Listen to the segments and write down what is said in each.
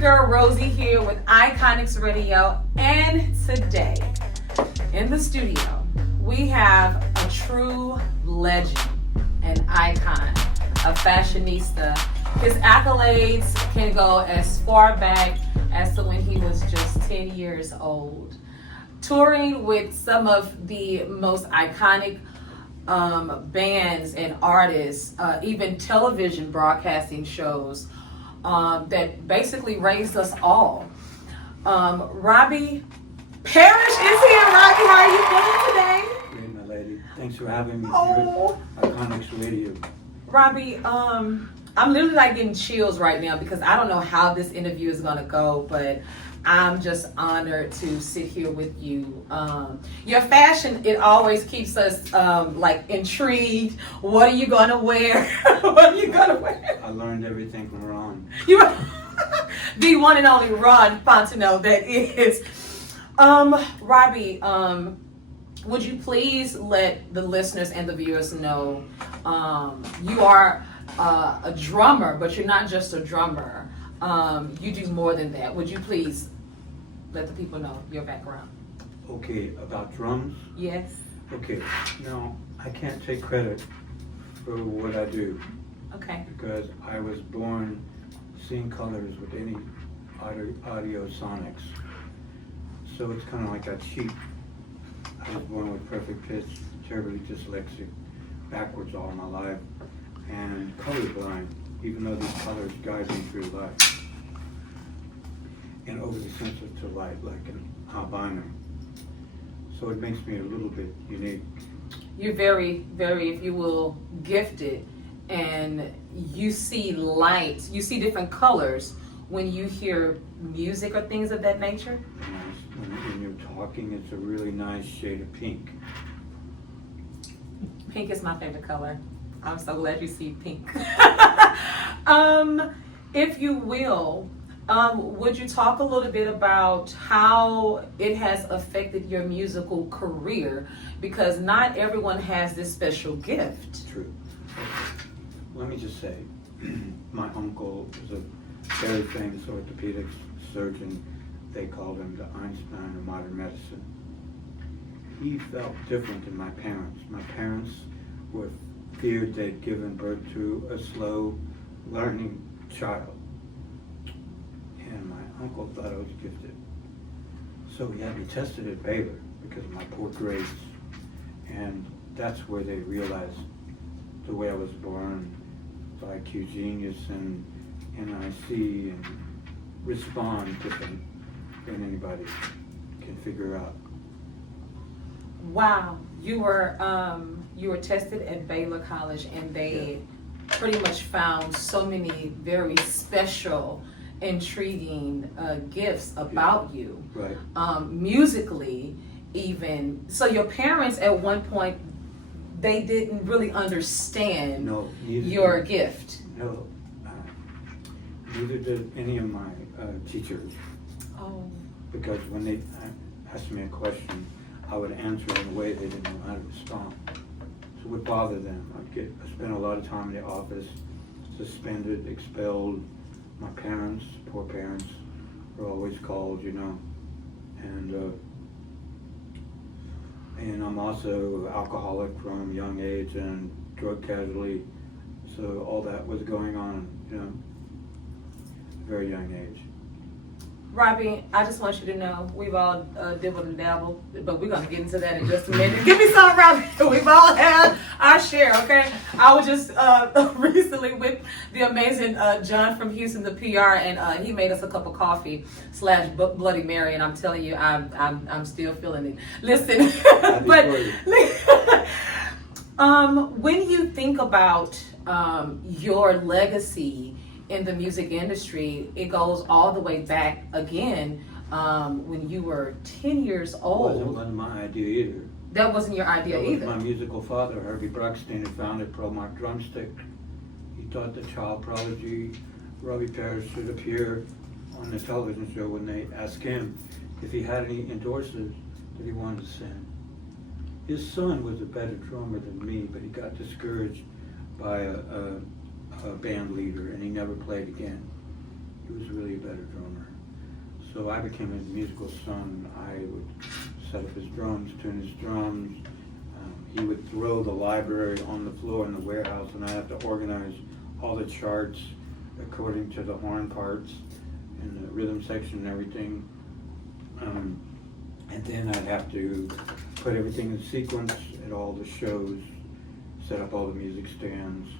your girl Rosii here with Iconix Radio, and today in the studio we have a true legend, an icon, a fashionista. His accolades can go as far back as to when he was just 10 years old, touring with some of the most iconic bands and artists, even television broadcasting shows that basically raised us all. Robbie Parrish is here. Robbie, how are you feeling today? Great, my lady. Thanks for having me here at Iconix Radio. Robbie, I'm literally like getting chills right now because I don't know how this interview is gonna go, but I'm just honored to sit here with you. Your fashion, it always keeps us like intrigued. What are you gonna wear? What are you gonna wear? I learned everything from Ron. You the one and only Ron Fontenot that is. Robbie, would you please let the listeners and the viewers know you are a drummer, but you're not just a drummer. You do more than that. Would you please let the people know your background? Okay, about drums? Yes. Okay, now I can't take credit for what I do. Okay. Because I was born seeing colors with any audio sonics. So it's kind of like that sheep. I was born with perfect pitch, terribly dyslexic, backwards all my life, and colorblind, even though these colors guide me through life. And overly sensitive to light, like an albino. So it makes me a little bit unique. You're very, very, if you will, gifted, and you see light, you see different colors when you hear music or things of that nature. When you're talking, it's a really nice shade of pink. Pink is my favorite color. I'm so glad you see pink. If you will, would you talk a little bit about how it has affected your musical career? Because not everyone has this special gift. True. Let me just say, my uncle was a very famous orthopedic surgeon. They called him the Einstein of modern medicine. He felt different than my parents. My parents were feared they'd given birth to a slow learning child. And my uncle thought I was gifted. So he had me tested at Baylor because of my poor grades. And that's where they realized the way I was born, the IQ genius and NIC, and respond different than anybody can figure out. Wow, you were tested at Baylor College, and they pretty much found so many very special, intriguing gifts about you. Right. Musically, even. So your parents at one point, they didn't really understand your gift. No, neither did any of my teachers. Oh. Because when they asked me a question, I would answer in a way they didn't know how to respond. So it would bother them. I spent a lot of time in the office, suspended, expelled. My parents, poor parents, were always called, you know. And I'm also alcoholic from a young age and drug casualty. So all that was going on, you know, very young age. Robbie, I just want you to know we've all dibbled and dabbled, but we're going to get into that in just a minute. Give me some, Robbie. We've all had our share, okay? I was just recently with the amazing John from Houston, the PR, and he made us a cup of coffee / Bloody Mary, and I'm telling you, I'm still feeling it. Listen, but when you think about your legacy in the music industry, it goes all the way back again when you were 10 years old. It wasn't my idea either. That wasn't your idea either. My musical father, Herbie Brockstein, who founded ProMark Drumstick. He thought the child prodigy, Robbie Parrish, should appear on the television show when they asked him if he had any endorsers that he wanted to send. His son was a better drummer than me, but he got discouraged by a band leader, and he never played again. he was really a better drummer. So I became his musical son. I would set up his drums, tune his drums. He would throw the library on the floor in the warehouse, and I have to organize all the charts according to the horn parts and the rhythm section and everything. And then I'd have to put everything in sequence at all the shows, set up all the music stands,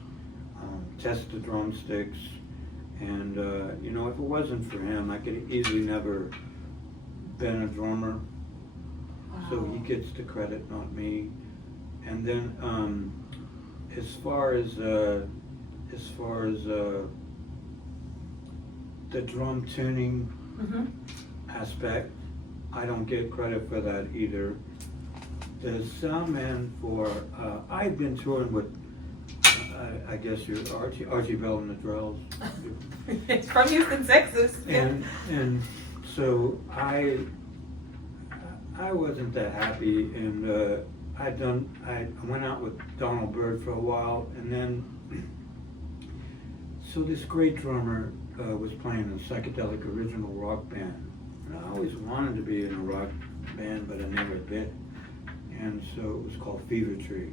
test the drumsticks, and you know, if it wasn't for him, I could easily never been a drummer. Wow. So he gets the credit, not me. And then as far as the drum tuning aspect, I don't get credit for that either. The sound man for, I've been touring with, I guess you're Archie Bell and the Drells. It's from Houston, Texas. And so I wasn't that happy, and I went out with Donald Byrd for a while, and then, so this great drummer was playing a psychedelic original rock band. And I always wanted to be in a rock band, but I never did. And so it was called Fever Tree.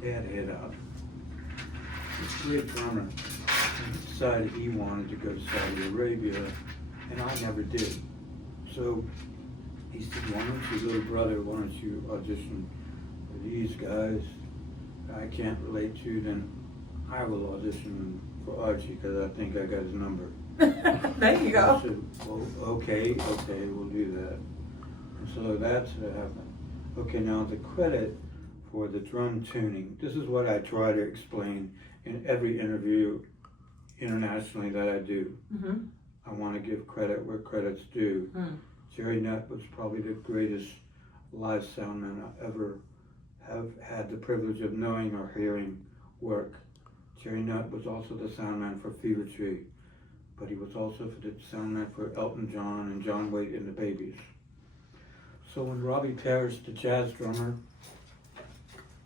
They had to head out. This great drummer decided he wanted to go to Saudi Arabia, and I never did. So he said, why don't you, little brother, why don't you audition for these guys I can't relate to, then I will audition for Archie, because I think I got his number. There you go. I said, well, okay, we'll do that. And so that's what happened. Okay, now the credit for the drum tuning, this is what I try to explain in every interview internationally that I do. I want to give credit where credit's due. Jerry Nutt was probably the greatest live sound man I ever have had the privilege of knowing or hearing work. Jerry Nutt was also the sound man for Fever Tree, but he was also the sound man for Elton John and John Waite and the Babies. So when Robbie Parrish, the jazz drummer,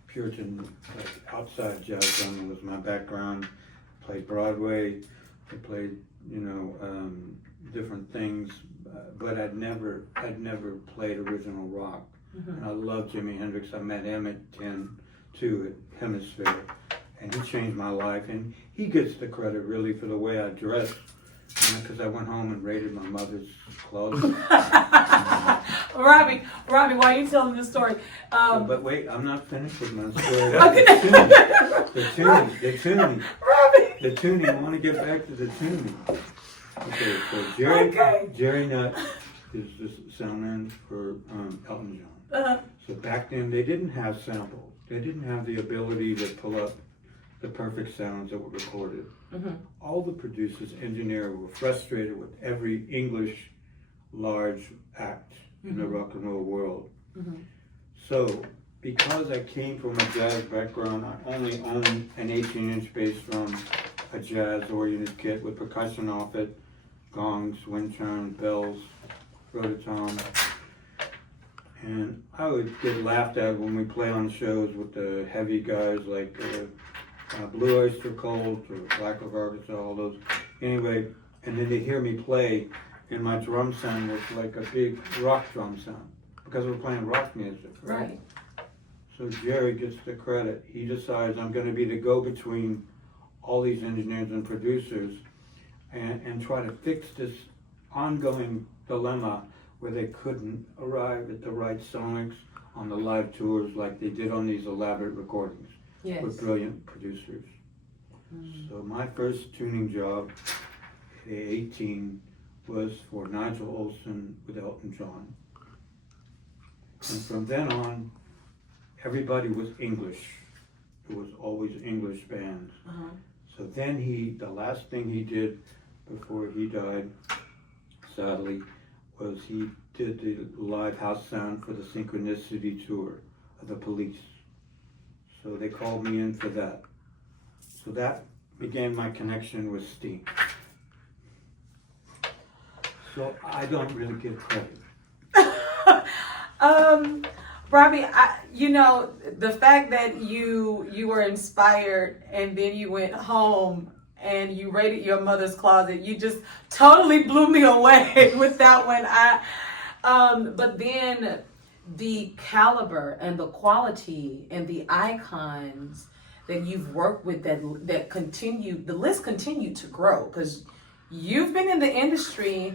Puritan, like outside jazz drumming was my background, played Broadway, I played, you know, different things, but I'd never played original rock. And I love Jimi Hendrix. I met him at 10-2 at Hemisphere, and he changed my life. And he gets the credit really for the way I dress, because I went home and raided my mother's closet. Robbie, while you're telling this story, but wait, I'm not finished with my story. The tuning. Robbie. The tuning. I want to get back to the tuning. Okay, so Jerry Nutt is the sound man for Elton John. So back then they didn't have samples. They didn't have the ability to pull up the perfect sounds that were recorded. All the producers, engineers were frustrated with every English large act in the rock and roll world. So because I came from a jazz background, I only owned an 18-inch bass drum, a jazz-oriented kit with percussion off it, gongs, wind chimes, bells, rototom. And I would get laughed at when we play on shows with the heavy guys like Blue Oyster Cult or Black of Arkansas, all those. Anyway, and then they hear me play, and my drum sound was like a big rock drum sound, because we're playing rock music, right? So Jerry gets the credit. He decides I'm going to be the go-between all these engineers and producers and try to fix this ongoing dilemma where they couldn't arrive at the right sonics on the live tours like they did on these elaborate recordings with brilliant producers. So my first tuning job at 18 was for Nigel Olsson with Elton John. And from then on, everybody was English. It was always English bands. So then the last thing he did before he died, sadly, was he did the live house sound for the Synchronicity tour of the Police. So they called me in for that. So that began my connection with Sting. So I don't really get credit. Robbie, you know, the fact that you were inspired and then you went home and you raided your mother's closet. You just totally blew me away with that one. But then the caliber and the quality and the icons that you've worked with that continue, the list continued to grow, because you've been in the industry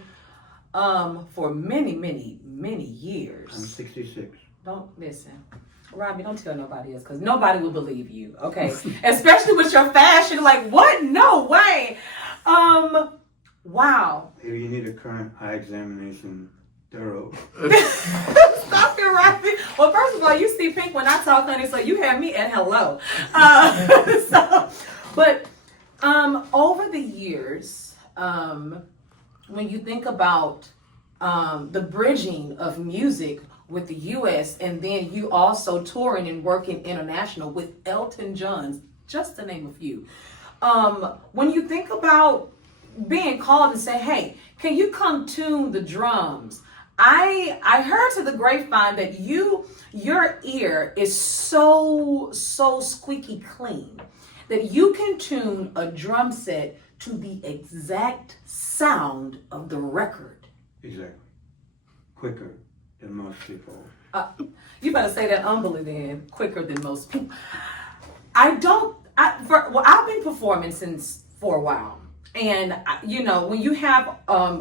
for many, many, many years. I'm 66. Don't listen. Robbie, don't tell nobody else, because nobody will believe you, okay? Especially with your fashion, like, what? No way. Wow. Maybe you need a current eye examination thorough. Stop it, Robbie. Well, first of all, you see pink when I talk, honey, so you have me at hello. But over the years, when you think about the bridging of music with the U.S., and then you also touring and working international with Elton John's, just to name a few. When you think about being called and say, hey, can you come tune the drums? I heard to the grapevine that your ear is so squeaky clean that you can tune a drum set to the exact sound of the record. Exactly. Quicker than most people. You better say that humbly then, quicker than most people. I've been performing for a while. And you know, when you have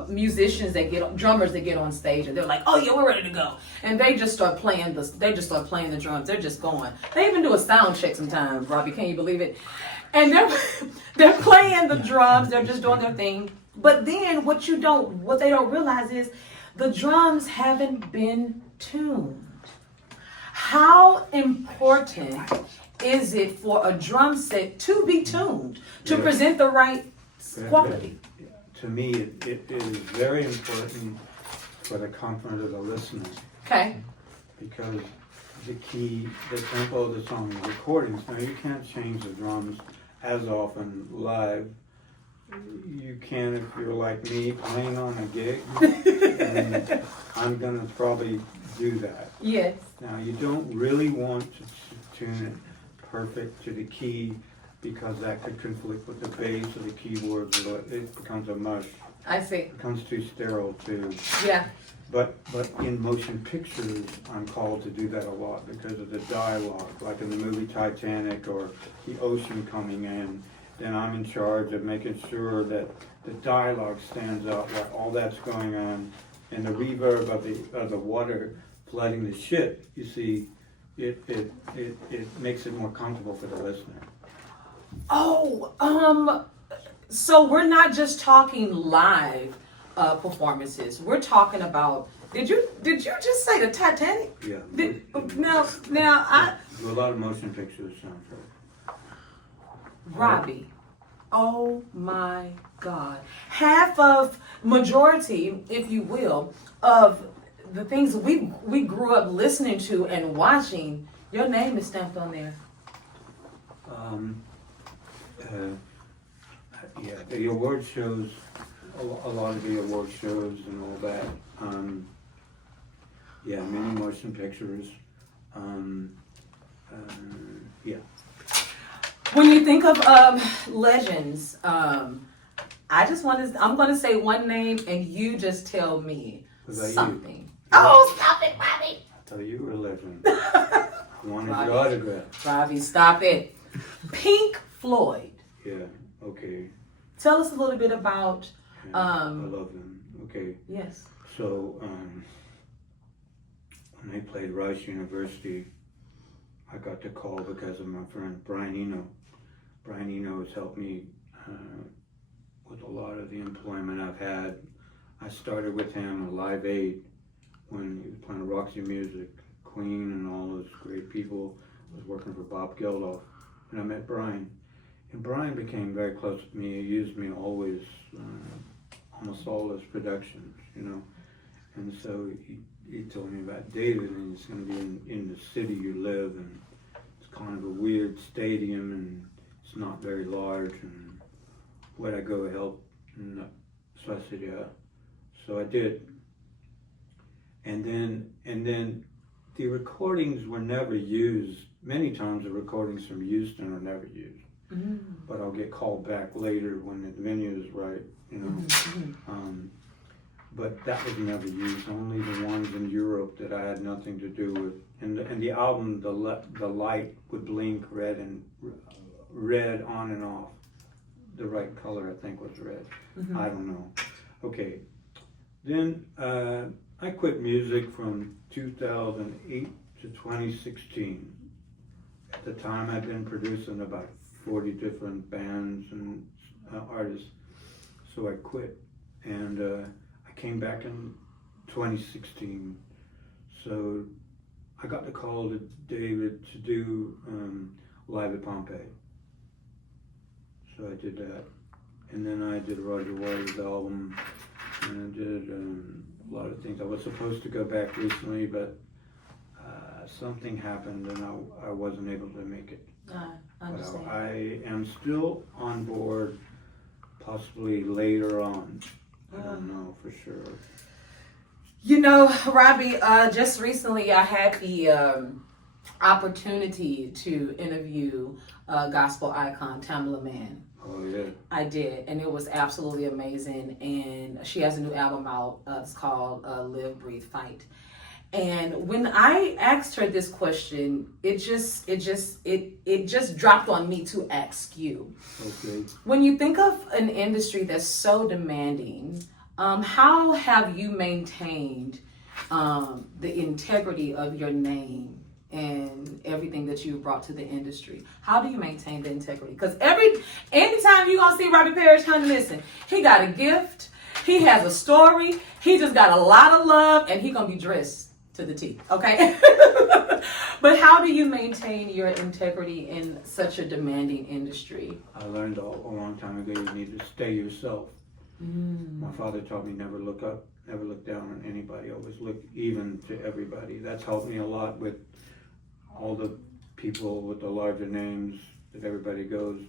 musicians drummers that get on stage and they're like, "Oh yeah, we're ready to go," and they just start playing the drums. They're just going. They even do a sound check sometimes. Robbie, can you believe it? And they're playing the drums. They're just doing their thing. But then what they don't realize is the drums haven't been tuned. How important is it for a drum set to be tuned to present the right quality? To me, it is very important for the comfort of the listener. Okay. Because the tempo of the song, the recordings, now you can't change the drums as often live. You can if you're like me playing on a gig, and I'm gonna probably do that. Yes. Now you don't really want to tune it perfect to the key, because that could conflict with the bass or the keyboards, or it becomes a mush. I see. It becomes too sterile too. Yeah. But in motion pictures, I'm called to do that a lot because of the dialogue, like in the movie Titanic or the ocean coming in. Then I'm in charge of making sure that the dialogue stands out while all that's going on, and the reverb of the water flooding the ship. You see, it makes it more comfortable for the listener. Oh, so we're not just talking live performances. We're talking about. Did you just say the Titanic? Yeah. Now I. Do a lot of motion pictures soundtrack. Robbie, oh my God. Majority, if you will, of the things we grew up listening to and watching, your name is stamped on there. Yeah, the award shows, a lot of the award shows and all that. Yeah, many motion pictures. Yeah. When you think of legends, I'm going to say one name and you just tell me something. You? Oh, stop it, Robbie. Oh, you were a legend. I wanted your autograph. Robbie, stop it. Pink Floyd. Yeah, okay. Tell us a little bit about... I love them. Okay. Yes. So, when they played Rice University, I got the call because of my friend Brian Eno. Brian Eno has helped me with a lot of the employment I've had. I started with him at Live Aid when he was playing Roxy Music, Queen, and all those great people. I was working for Bob Geldof, and I met Brian. And Brian became very close with me. He used me always, almost all his productions, you know. And so he told me about David, and it's going to be in the city you live, and it's kind of a weird stadium, and it's not very large, and would I go help? And so I said, yeah. So I did. And then the recordings were never used. Many times the recordings from Houston are never used. but I'll get called back later when the venue is right, you know. But that was never used. Only the ones in Europe that I had nothing to do with. And the album, the light would blink red on and off. The right color, I think, was red. I don't know. Okay. Then I quit music from 2008 to 2016. At the time, I'd been producing about 40 different bands and artists. So I quit. And I came back in 2016. So I got the call to David to do Live at Pompeii. So I did that. And then I did Roger Waters' album. And I did a lot of things. I was supposed to go back recently, but something happened and I wasn't able to make it. I understand. But I am still on board, possibly later on. I don't know for sure. You know, Robbie, just recently I had the opportunity to interview gospel icon Tamala Mann. Oh, yeah. I did, and it was absolutely amazing. And she has a new album out. It's called Live, Breathe, Fight. And when I asked her this question, it just dropped on me to ask you. Okay. When you think of an industry that's so demanding, how have you maintained the integrity of your name and everything that you brought to the industry? How do you maintain the integrity? Because anytime you're gonna see Robbie Parrish, honey, listen, he got a gift, he has a story, he just got a lot of love, and he gonna be dressed to the T, okay? But how do you maintain your integrity in such a demanding industry? I learned a long time ago you need to stay yourself. My father taught me never look up, never look down on anybody, always look even to everybody. That's helped me a lot with all the people with the larger names that everybody goes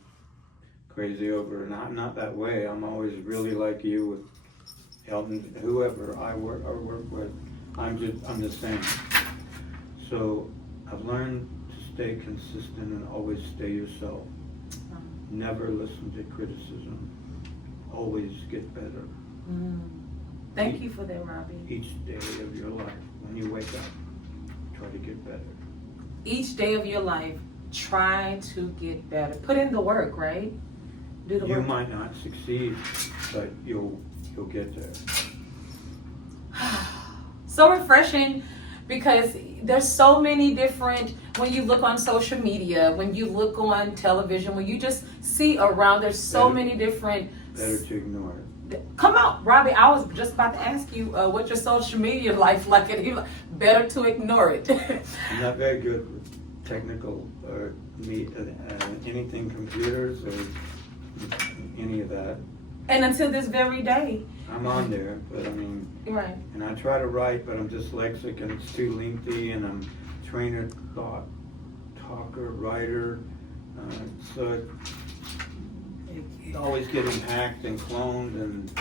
crazy over. And I'm not that way. I'm always really like you with Elton, whoever I work with. I'm the same. So I've learned to stay consistent and always stay yourself. Never listen to criticism. Always get better. Thank you for that, Robbie. Each day of your life, when you wake up, try to get better. Each day of your life, try to get better. Put in the work, right? Do the work. You might not succeed, but you'll get there. So refreshing, because there's so many different, when you look on social media, when you look on television, when you just see around, there's so many different. Better to ignore it. Come on, Robbie, I was just about to ask you what your social media life like, and you're like, better to ignore it. I'm not very good with technical or anything computers or any of that. And until this very day. I'm on there, but I mean, right. And I try to write, but I'm dyslexic and it's too lengthy, and I'm trainer, talker, writer, so it's always getting hacked and cloned, and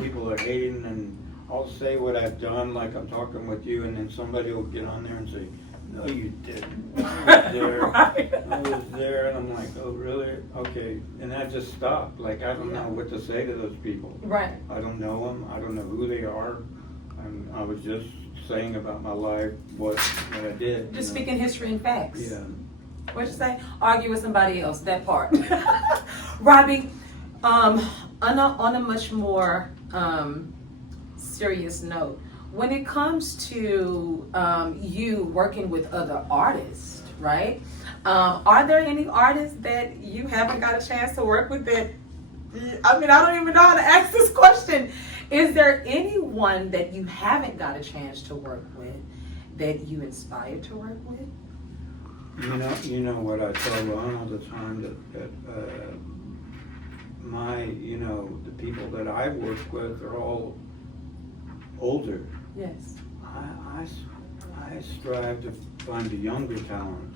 people are hating, and I'll say what I've done, like I'm talking with you, and then somebody will get on there and say, no, you didn't. I was there. I was there, and I'm like, oh, really? Okay. And I just stopped. Like, I don't know what to say to those people. Right. I don't know them. I don't know who they are. I was just saying about my life what I did. Just speaking history and facts. Yeah. What'd you say? Argue with somebody else. That part. Robbie, on a much more serious note, when it comes to you working with other artists, right? Are there any artists that you haven't got a chance to work with that, I mean, I don't even know how to ask this question. Is there anyone that you haven't got a chance to work with that you inspired to work with? You know what I tell Ron all the time, that the people that I work with are all older. Yes. I strive to find the younger talent.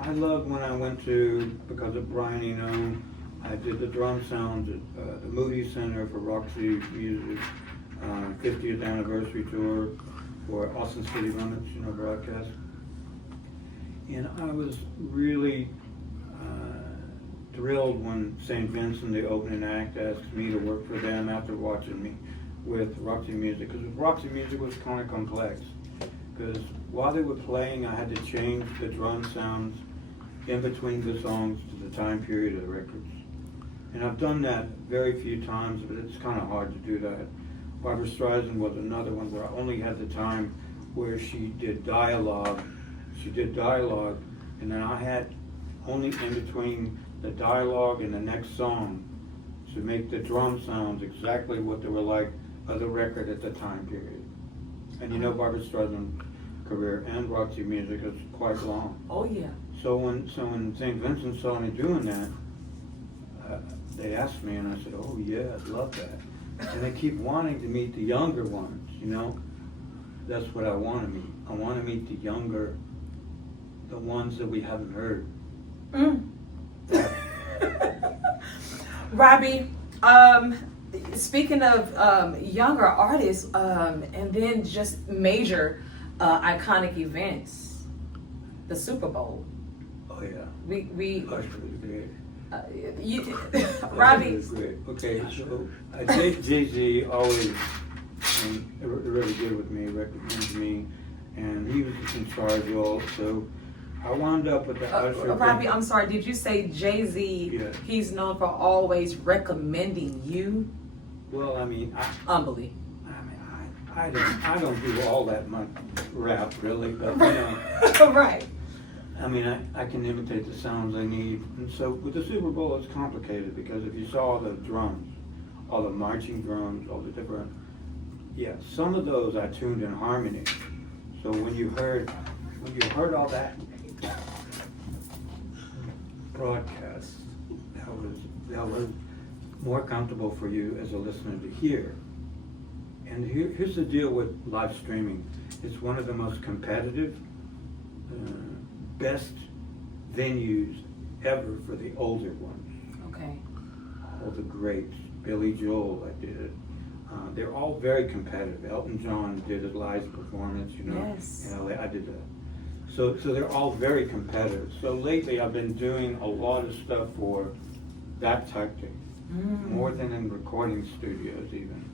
I love when I went to, because of Brian Eno, I did the drum sounds at the Moody Center for Rosii Music, 50th anniversary tour for Austin City Limits, broadcast. And I was really thrilled when St. Vincent, the opening act, asked me to work for them after watching me with Roxy Music, because Roxy Music was kind of complex. Because while they were playing, I had to change the drum sounds in between the songs to the time period of the records. And I've done that very few times, but it's kind of hard to do that. Barbra Streisand was another one where I only had the time where she did dialogue. And then I had only in between the dialogue and the next song to make the drum sounds exactly what they were like of the record at the time period. And you know, Barbra Streisand's career and Roxy Music is quite long. Oh yeah. So when St. Vincent saw me doing that, they asked me, and I said, "Oh yeah, I'd love that." And they keep wanting to meet the younger ones. You know, that's what I want to meet. I want to meet the younger, the ones that we haven't heard. Robbie, speaking of younger artists, and then just major iconic events, the Super Bowl. Oh yeah. We That's really great. Robbie. That's really great. Okay, so Jay-Z always really good with me, recommended me, and he was in charge also. I wound up with the usher. Robbie, I'm sorry, did you say Jay-Z, Yeah. he's known for always recommending you? Well, I mean, Unbelievable. I don't do all that much rap really, but you know, Right. I mean, I can imitate the sounds I need. And so with the Super Bowl, it's complicated because if you saw the drums, all the marching drums, all the different, some of those I tuned in harmony. So when you heard all that broadcast, that was more comfortable for you as a listener to hear. And here's the deal with live streaming. It's one of the most competitive, best venues ever for the older ones. Okay. All the greats. Billy Joel, I did it. They're all very competitive. Elton John did a live performance, you know. Yes. You know, I did that. So they're all very competitive. So lately I've been doing a lot of stuff for that tactic, more than in recording studios even.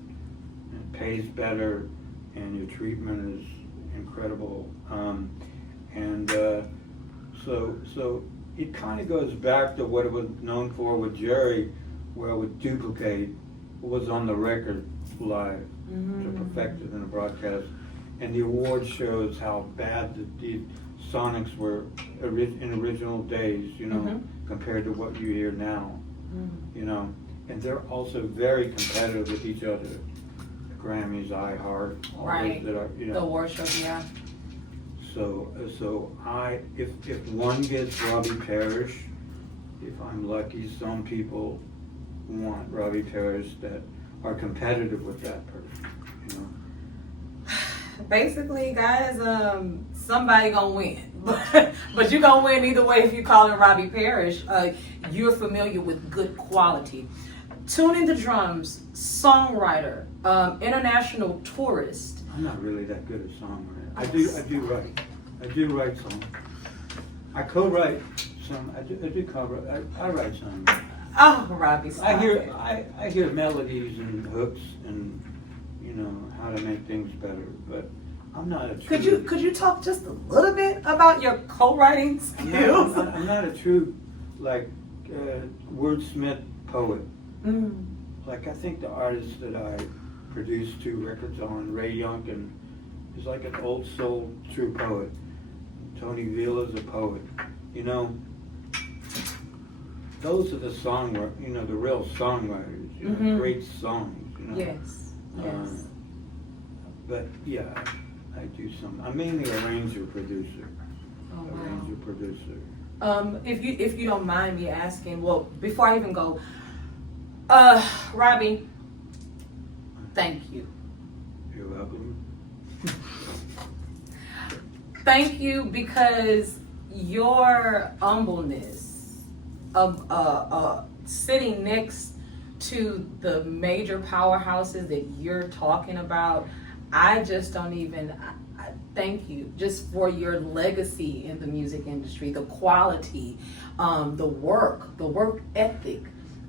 It pays better and your treatment is incredible. So it kind of goes back to what it was known for with Jerry, where I would duplicate what was on the record live to perfect it in the broadcast. And the award shows how bad the Sonics were in original days, you know, compared to what you hear now, you know. And they're also very competitive with each other. The Grammys, iHeart, all Right. those that are, you know. The award show, yeah. So if one gets Robbie Parrish, if I'm lucky, some people want Robbie Parrish that are competitive with that person, you know. Basically, guys, somebody gonna win, but you gonna win either way if you call him Robbie Parrish. You're familiar with good quality. Tuning the drums, songwriter, international tourist. I'm not really that good at songwriting. I do write songs. I co-write some. I write songs. Oh, Robbie, stop it. I hear melodies and hooks and you know how to make things better, but I'm not a true. Could you talk just a little bit about your co-writing skills? I'm not a true wordsmith poet. Like I think the artist that I produced 2 records on, Ray Youngkin, is like an old soul true poet. Tony Villa's a poet. You know, those are the songwriters, you know, the real songwriters, you know, great songs, you know. Yes. But yeah, I do some. I'm mainly a arranger producer. Oh, wow. Arranger producer. If you don't mind me asking, well, before I even go, Robbie, thank you. You're welcome. Thank you, because your humbleness of sitting next to the major powerhouses that you're talking about, I just don't even. Thank you just for your legacy in the music industry, the quality, the work ethic.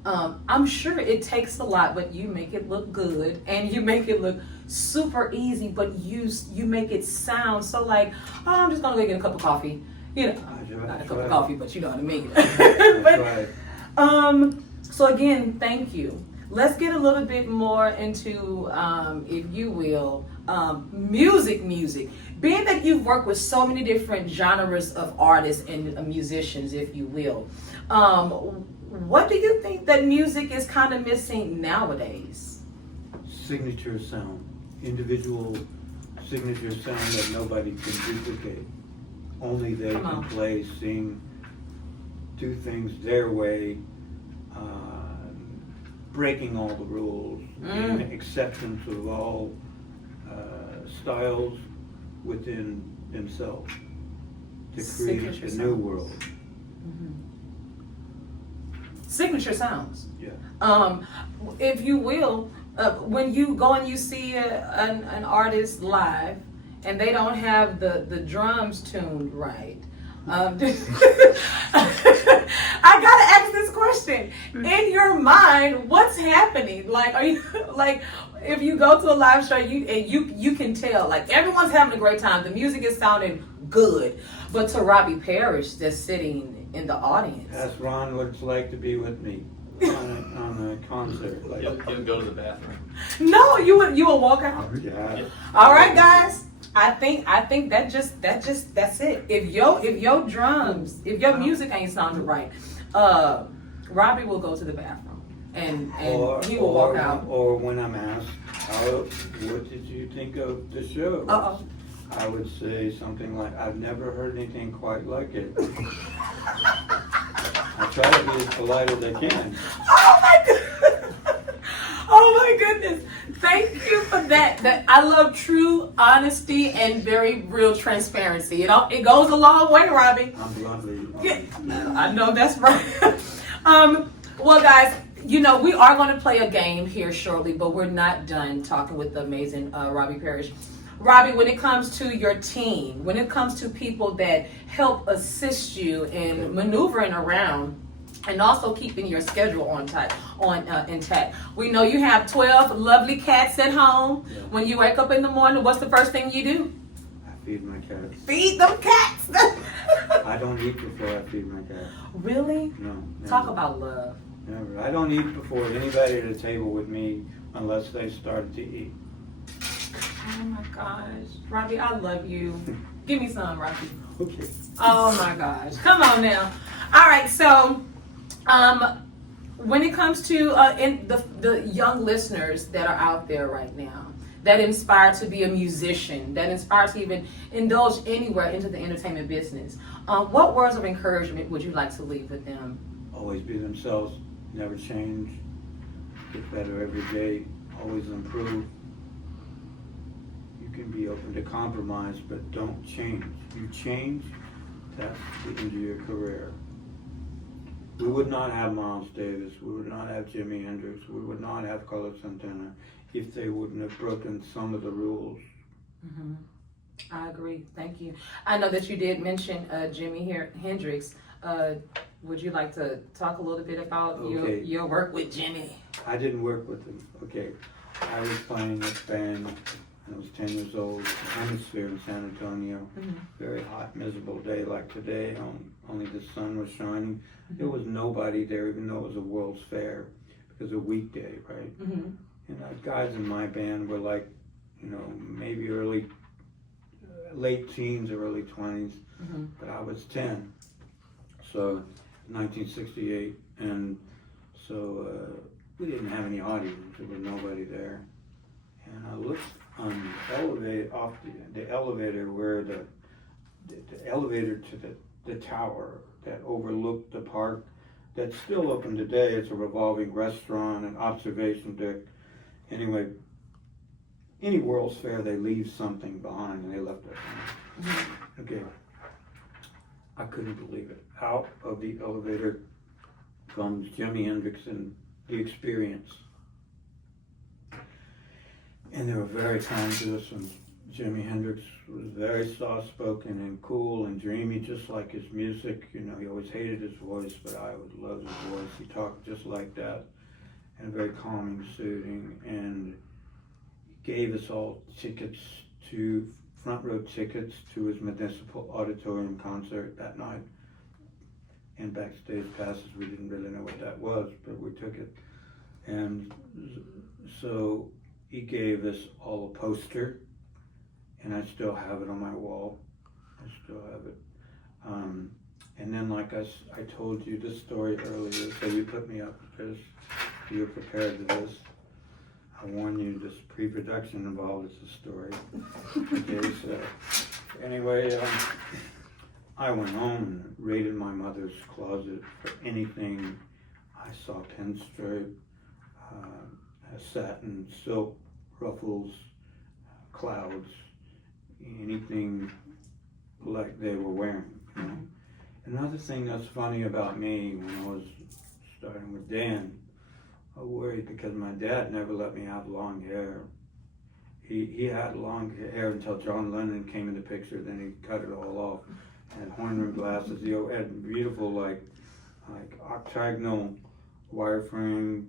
I'm sure it takes a lot, but you make it look good and you make it look super easy, but you make it sound so like, oh, I'm just gonna go get a cup of coffee. You know, not a cup of coffee, but you know what I mean. That's right. So again, thank you. Let's get a little bit more into, if you will, music. Being that you've worked with so many different genres of artists and musicians, if you will, what do you think that music is kind of missing nowadays? Signature sound, individual signature sound that nobody can duplicate. Only they can play, sing, do things their way, breaking all the rules, and acceptance of all styles within themselves to create a new world. Signature sounds. Yeah. If you will, when you go and you see an artist live and they don't have the drums tuned right, I gotta ask this question. In your mind, what's happening? Like, are you like, if you go to a live show, you can tell, like, everyone's having a great time. The music is sounding good, but to Robbie Parrish, that's sitting in the audience. Ask Ron what it's like to be with me on a concert. Like, You'll go to the bathroom. No, you will walk out. yeah. All right, guys. I think that's it. If your drums, if your music ain't sounding right, Robbie will go to the bathroom and he will walk out. Or when I'm asked, what did you think of the show? I would say something like, I've never heard anything quite like it. I try to be as polite as I can. Oh my goodness. Thank you for that. I love true honesty and very real transparency. It goes a long way, Robbie. I'm bluntly. Yeah, I know that's right. Well, guys, we are going to play a game here shortly, but we're not done talking with the amazing Robbie Parrish. Robbie, when it comes to your team, when it comes to people that help assist you in maneuvering around and also keeping your schedule intact. We know you have 12 lovely cats at home. Yeah. When you wake up in the morning, what's the first thing you do? I feed my cats. Feed them cats. I don't eat before I feed my cats. Really? No. Never. Talk about love. Never. I don't eat before anybody at a table with me unless they started to eat. Oh my gosh. Robbie, I love you. Give me some, Robbie. Okay. Oh my gosh. Come on now. All right, so when it comes to the young listeners that are out there right now, that inspire to be a musician, that inspire to even indulge anywhere into the entertainment business, what words of encouragement would you like to leave with them? Always be themselves, never change, get better every day, always improve. You can be open to compromise, but don't change. You change, that's the end of your career. We would not have Miles Davis, we would not have Jimi Hendrix, we would not have Carlos Santana if they wouldn't have broken some of the rules. Mm-hmm. I agree. Thank you. I know that you did mention Jimi Hendrix. Would you like to talk a little bit about your work with Jimi? I didn't work with him. Okay. I was playing this band when I was 10 years old, Hemisphere in San Antonio. Mm-hmm. Very hot, miserable day like today. Only the sun was shining. There was nobody there, even though it was a World's Fair. It was a weekday, right? Mm-hmm. And the guys in my band were like, maybe late teens or early 20s. Mm-hmm. But I was 10. So, 1968. And so we didn't have any audience. There was nobody there. And I looked on the elevator, off the elevator where the elevator to the tower that overlooked the park that's still open today. It's a revolving restaurant and observation deck. Anyway, any World's Fair, they leave something behind, and they left it. Mm-hmm. Okay. I couldn't believe it. Out of the elevator comes Jimi Hendrix and The Experience. and they were very kind to us. And Jimi Hendrix was very soft-spoken and cool and dreamy, just like his music. You know, he always hated his voice, but I would love his voice. He talked just like that, and very calming, soothing. And he gave us all tickets to front row tickets to his Municipal Auditorium concert that night. And backstage passes, we didn't really know what that was, but we took it. And so he gave us all a poster, and I still have it on my wall. I still have it. And then, like I told you this story earlier, so you put me up because you were prepared to this. I warn you, this pre-production involved is a story. Okay, so anyway, I went home and raided my mother's closet for anything. I saw pinstripe, satin, silk, ruffles, clouds, anything like they were wearing, you know. Another thing that's funny about me when I was starting with Dan, I worried because my dad never let me have long hair. He had long hair until John Lennon came in the picture, then he cut it all off. And horn rimmed glasses, he had beautiful like octagonal wireframe,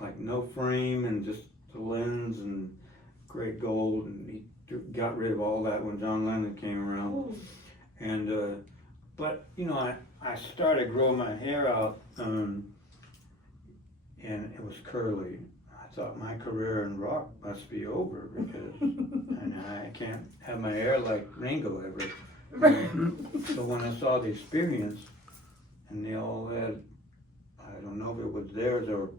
like no frame and just the lens and great gold, and he got rid of all that when John Lennon came around. Ooh. And but you know, I started growing my hair out, and it was curly. I thought my career in rock must be over because and I can't have my hair like Ringo ever. So when I saw the Experience, and they all had, I don't know if it was theirs or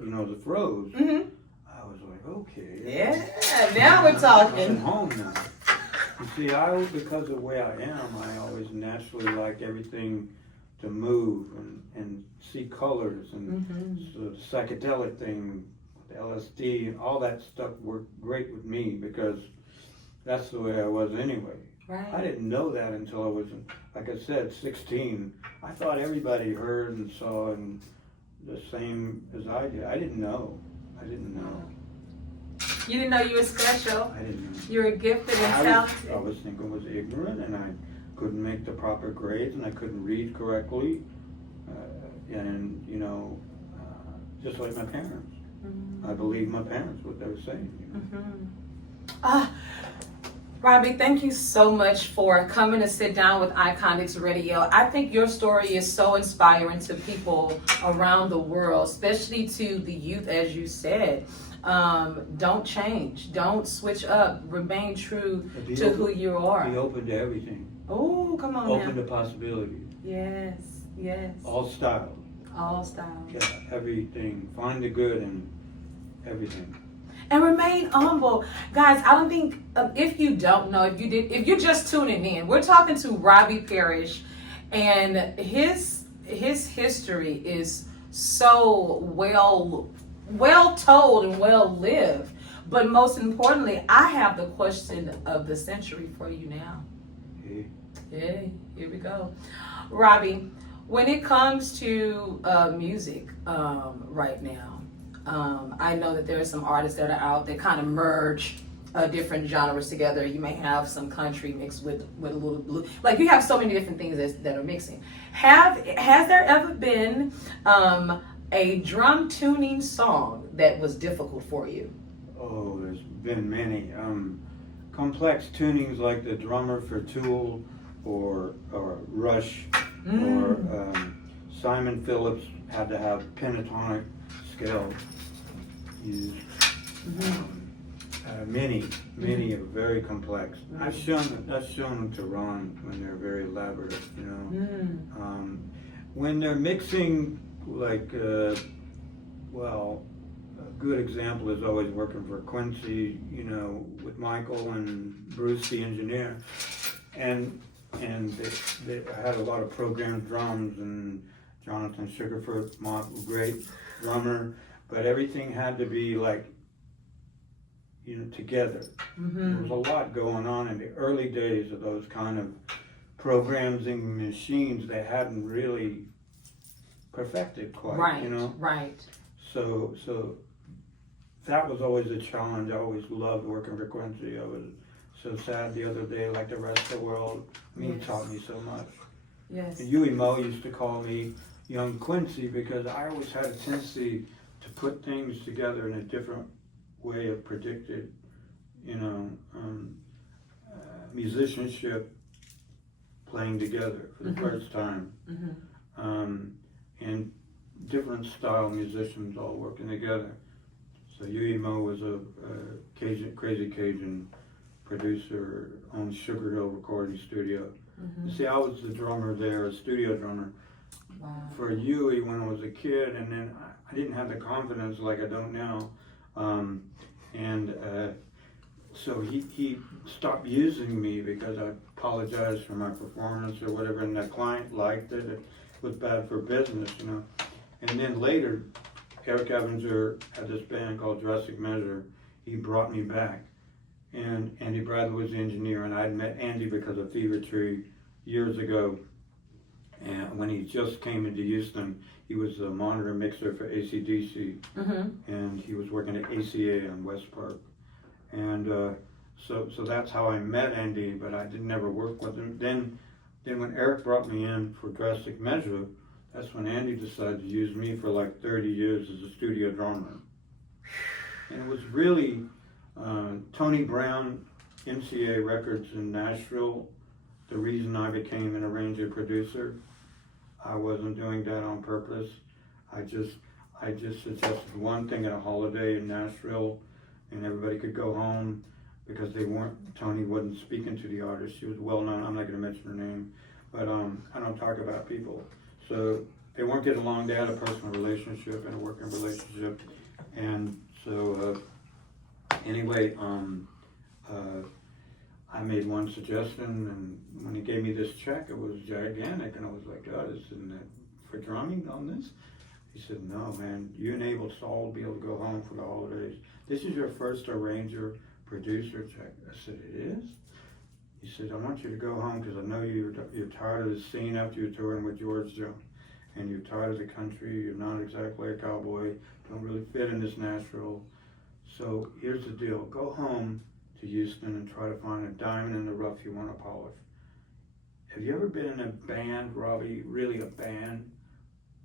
you know, the froze. Mm-hmm. I was like, okay. Yeah, now we're talking. I'm home now. You see, because of the way I am, I always naturally like everything to move and see colors, and so the psychedelic thing, the LSD, and all that stuff worked great with me because that's the way I was anyway. Right. I didn't know that until I was, like I said, 16. I thought everybody heard and saw and the same as I did. I didn't know. You didn't know you were special. I didn't know. You were gifted and talented. I was thinking I was ignorant, and I couldn't make the proper grades, and I couldn't read correctly, and you know, just like my parents. Mm-hmm. I believed my parents, what they were saying. You know? Robbie, thank you so much for coming to sit down with Iconix Radio. I think your story is so inspiring to people around the world, especially to the youth, as you said. Don't change. Don't switch up. Remain true to who you are. Be open to everything. Oh, come on open now. to possibilities. Yes, yes. All styles. All styles. Yeah, everything. Find the good in everything. And remain humble. Guys, I don't think, if you don't know, if you're just tuning in, we're talking to Robbie Parrish, and his history is so well told and well lived. But most importantly, I have the question of the century for you now. Hey, here we go. Robbie, when it comes to music right now, I know that there are some artists that are out that kind of merge different genres together. You may have some country mixed with a little blue. Like, you have so many different things that are mixing. Has there ever been a drum tuning song that was difficult for you? Oh, there's been many. Complex tunings like the drummer for Tool or Rush or Simon Phillips had to have pentatonic scale used. Many are very complex. I've shown them to Ron when they're very elaborate, you know. When they're mixing, like, well, a good example is always working for Quincy, you know, with Michael and Bruce, the engineer, and they had a lot of programmed drums, and Jonathan Sugarfoot, great drummer, but everything had to be like, you know, together. There was a lot going on in the early days of those kind of programming machines. They hadn't really perfected quite, right, you know. Right. So that was always a challenge. I always loved working for Quincy. I was so sad the other day, like the rest of the world. He taught me so much. Yes. And Huey Mo used to call me Young Quincy because I always had a tendency to put things together in a different way of predicted, musicianship playing together for the first time. And different style musicians all working together. So Huey Mo was a crazy Cajun producer on Sugar Hill Recording Studio. You see, I was the drummer there, a studio drummer. Wow. For Huey when I was a kid, and then I didn't have the confidence like I don't now. So he stopped using me because I apologized for my performance or whatever, and the client liked it. It was bad for business, And then later, Eric Evanser had this band called Drastic Measure. He brought me back. And Andy Bradley was the engineer, and I'd met Andy because of Fever Tree years ago. And when he just came into Houston, he was the monitor mixer for AC/DC, and he was working at ACA on West Park. And so that's how I met Andy, but I didn't ever work with him. Then when Eric brought me in for Drastic Measure, that's when Andy decided to use me for like 30 years as a studio drummer. And it was really Tony Brown, MCA Records in Nashville, the reason I became an arranger producer. I wasn't doing that on purpose. I just suggested one thing at a holiday in Nashville, and everybody could go home because Tony wasn't speaking to the artist. She was well known. I'm not going to mention her name, but I don't talk about people. So they weren't getting along. They had a personal relationship and a working relationship, and so anyway, I made one suggestion, and when he gave me this check, it was gigantic, and I was like, God, isn't that for drumming on this? He said, no, man, you enabled Saul to be able to go home for the holidays. This is your first arranger producer check. I said, it is? He said, I want you to go home because I know you're tired of the scene after you're touring with George Jones, and you're tired of the country. You're not exactly a cowboy. Don't really fit in this Nashville. So here's the deal. Go home to Houston and try to find a diamond in the rough you want to polish. Have you ever been in a band, Robbie? Really a band?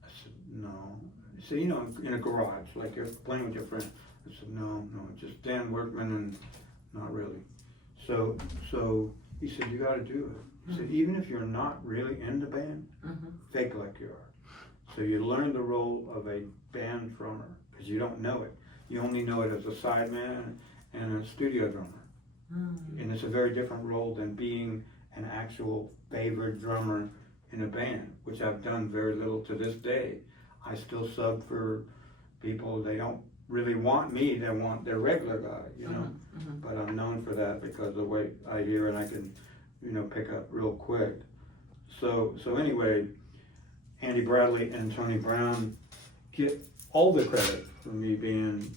I said, no. So, in a garage, like you're playing with your friend. I said, no, just Dan Workman and not really. So he said, you got to do it. He said, even if you're not really in the band, fake like you are. So you learn the role of a band drummer because you don't know it. You only know it as a sideman and a studio drummer. And it's a very different role than being an actual favored drummer in a band, which I've done very little to this day. I still sub for people. They don't really want me. They want their regular guy, But I'm known for that because of the way I hear and I can, pick up real quick. So anyway, Andy Bradley and Tony Brown get all the credit for me being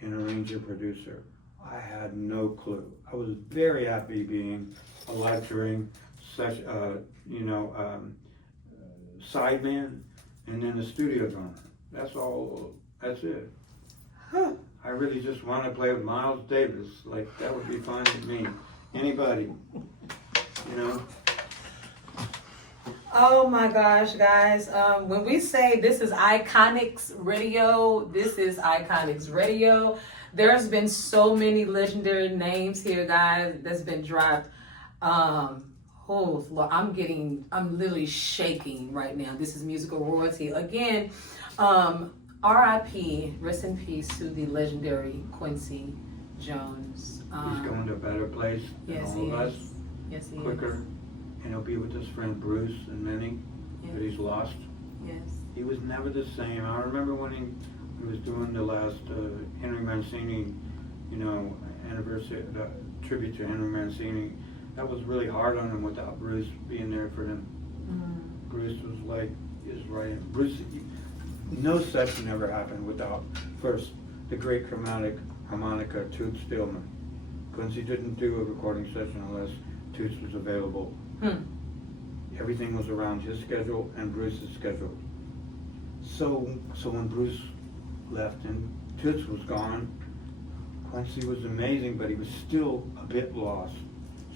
an arranger producer. I had no clue. I was very happy being a lecturing sideman and then a studio drummer. That's it. I really just want to play with Miles Davis. Like, that would be fine with me. Anybody, Oh my gosh, guys. When we say this is Iconix Radio, this is Iconix Radio. There's been so many legendary names here, guys, that's been dropped. I'm literally shaking right now. This is musical royalty. Again, R.I.P., rest in peace to the legendary Quincy Jones. He's going to a better place than all of us. Yes, he quicker. is. And he'll be with his friend Bruce and Minnie that he's lost. Yes. He was never the same. I remember when he was doing the last Henry Mancini, anniversary tribute to Henry Mancini. That was really hard on him without Bruce being there for him. Bruce was like his right. Bruce, no session ever happened without first the great harmonica Toots Stillman. Quincy didn't do a recording session unless Toots was available. Everything was around his schedule and Bruce's schedule. So when Bruce left in Toots was gone. Quincy was amazing, but he was still a bit lost.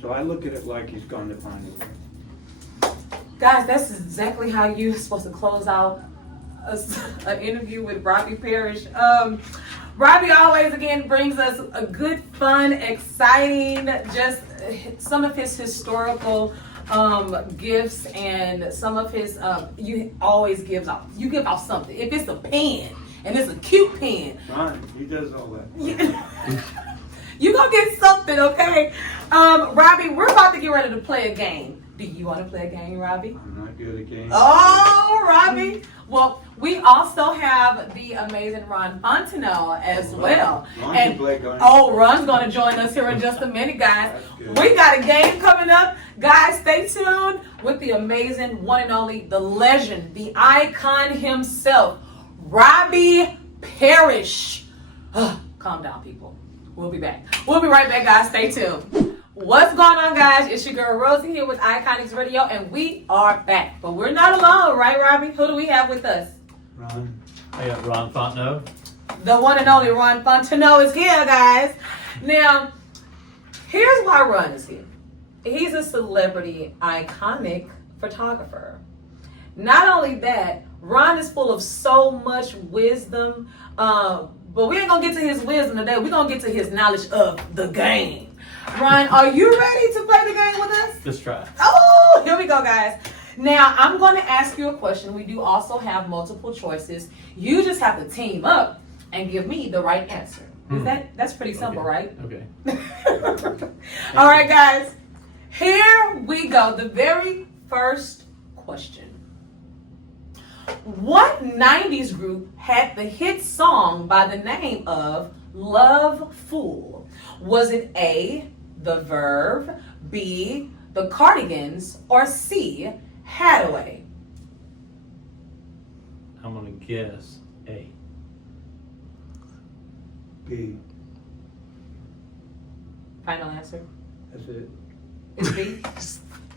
So I look at it like he's going to find a way. Guys, that's exactly how you're supposed to close out an interview with Robbie Parrish. Robbie always, again, brings us a good, fun, exciting, just some of his historical gifts and some of his, you always give off something. If it's a pen, and it's a cute pen. Right, he does all that. You gonna get something, okay? Robbie, we're about to get ready to play a game. Do you want to play a game, Robbie? I'm not good at games. Oh, Robbie. Well, we also have the amazing Ron Fontenot as well. Ron's going to join us here in just a minute, guys. We got a game coming up. Guys, stay tuned with the amazing one and only, the legend, the icon himself, Robbie Parrish. Calm down, people. We'll be back. We'll be right back, guys. Stay tuned. What's going on, guys? It's your girl Rosii here with Iconix Radio, and we are back. But we're not alone, right, Robbie? Who do we have with us? Ron. I got Ron Fontenot. The one and only Ron Fontenot is here, guys. Now, here's why Ron is here. He's a celebrity, iconic photographer. Not only that, Ron is full of so much wisdom, but we ain't gonna get to his wisdom today. We're gonna get to his knowledge of the game. Ron, are you ready to play the game with us? Let's try. Oh, here we go, guys. Now, I'm going to ask you a question. We do also have multiple choices. You just have to team up and give me the right answer. That's pretty simple, right? Okay. All right, guys. Here we go. The very first question. What 90s group had the hit song by the name of Love Fool? Was it A, The Verve, B, The Cardigans, or C, Hathaway? I'm going to guess A. B. Final answer? That's it. It's B?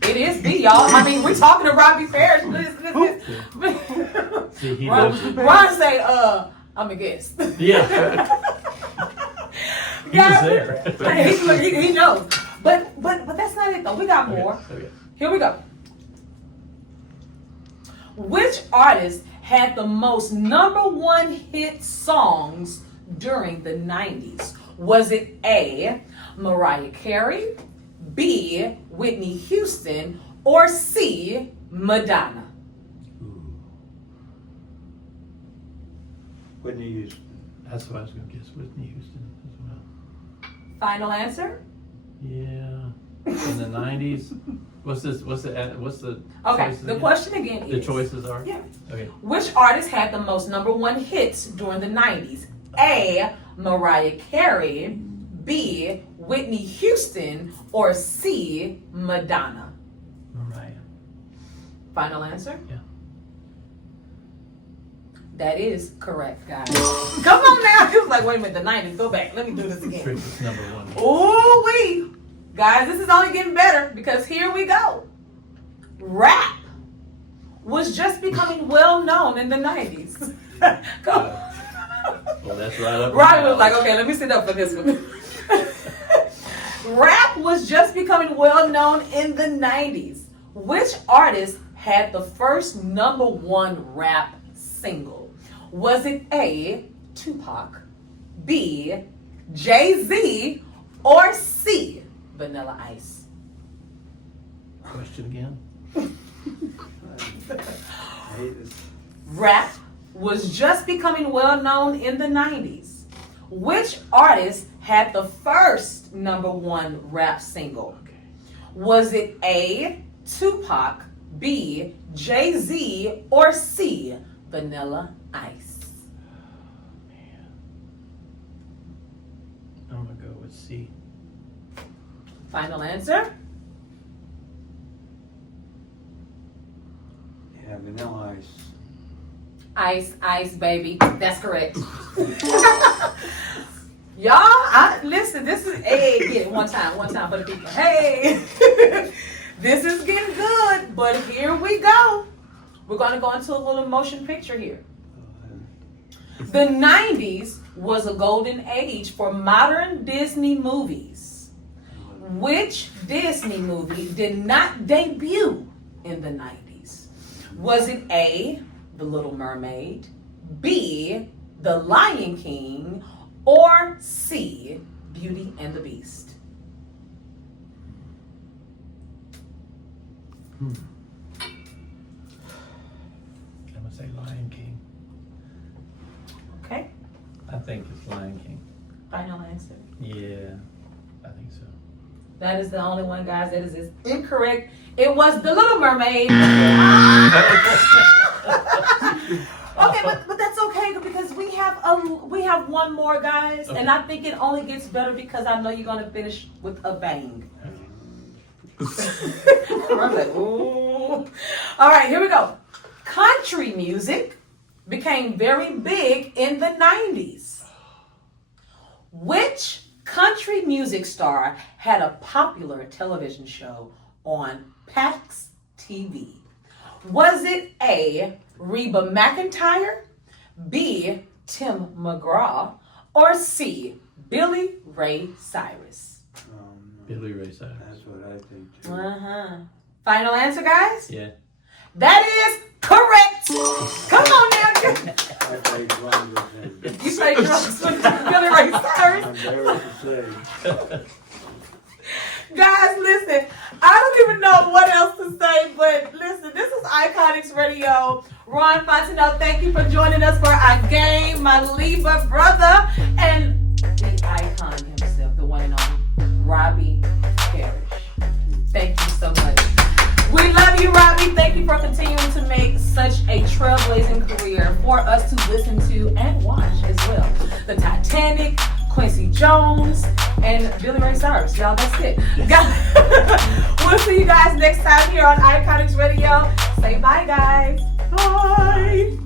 It is B, y'all. I mean, we're talking to Robbie Parrish. See, he Ron say, I'm a guest. Yeah. He was there. he knows. But that's not it though. We got more. Okay. Here we go. Which artist had the most #1 hit songs during the 90s? Was it A, Mariah Carey, B, Whitney Houston, or C, Madonna? Whitney Houston. That's what I was going to guess. Whitney Houston as well. Final answer? Yeah. In the 90s. What's the Okay, choices the again? question again is... The choices are? Yeah. Okay. Which artist had the most #1 hits during the 90s? A, Mariah Carey, B, Whitney Houston, or C, Madonna? Mariah. Final answer? Yeah. That is correct, guys. Come on now. He was like, wait a minute, the 90s. Go back. Let me do this again. Strictest #1. Ooh-wee. Guys, this is only getting better because here we go. Rap was just becoming well known in the 90s. Go. Well, that's right up. Robbie was like, okay, let me sit up for this one. Rap was just becoming well known in the 90s. Which artist had the first #1 rap single? Was it A, Tupac, B, Jay-Z, or C, Vanilla Ice? Question again? I hate this. Rap was just becoming well known in the 90s. Which artist had the first #1 rap single? Was it A, Tupac, B, Jay-Z, or C, Vanilla Ice? Man. I'm going to go with C. Final answer? Yeah, Vanilla Ice. Ice, baby. That's correct. Y'all, listen, this is, hey, get it one time for the people. Hey, this is getting good, but here we go. We're going to go into a little motion picture here. The 90s was a golden age for modern Disney movies. Which Disney movie did not debut in the 90s? Was it A, The Little Mermaid, B, The Lion King, or C, Beauty and the Beast? I'm gonna say Lion King. Okay, I think it's Lion King. final answer. Yeah, I think so. That is the only one, guys, that is incorrect. It was The Little Mermaid. Okay, but that's okay because we have one more, guys, Okay. and I think it only gets better because I know you're gonna finish with a bang. I'm like, ooh. All right, here we go. Country music became very big in the 90s. Which country music star had a popular television show on Pax TV? Was it A, Reba McEntire, B, Tim McGraw, or C, Billy Ray Cyrus? Billy Ray Cyrus. That's what I think too. Final answer, guys? Yeah. That is correct. Come on now. I played drums with him. You played drums with Billy Ray Cyrus. I'm embarrassed to say. Guys, listen, I don't even know what else to say, but listen, this is Iconix Radio. Ron Fontenot, thank you for joining us for our game, my Libra brother, and the icon himself, the one and only, Robbie Parrish. Thank you so much. We love you, Robbie. Thank you for continuing to make such a trailblazing career for us to listen to and watch as well. The Titanic, Quincy Jones, and Billy Ray Cyrus. Y'all, that's it. We'll see you guys next time here on Iconix Radio. Say bye, guys. Bye.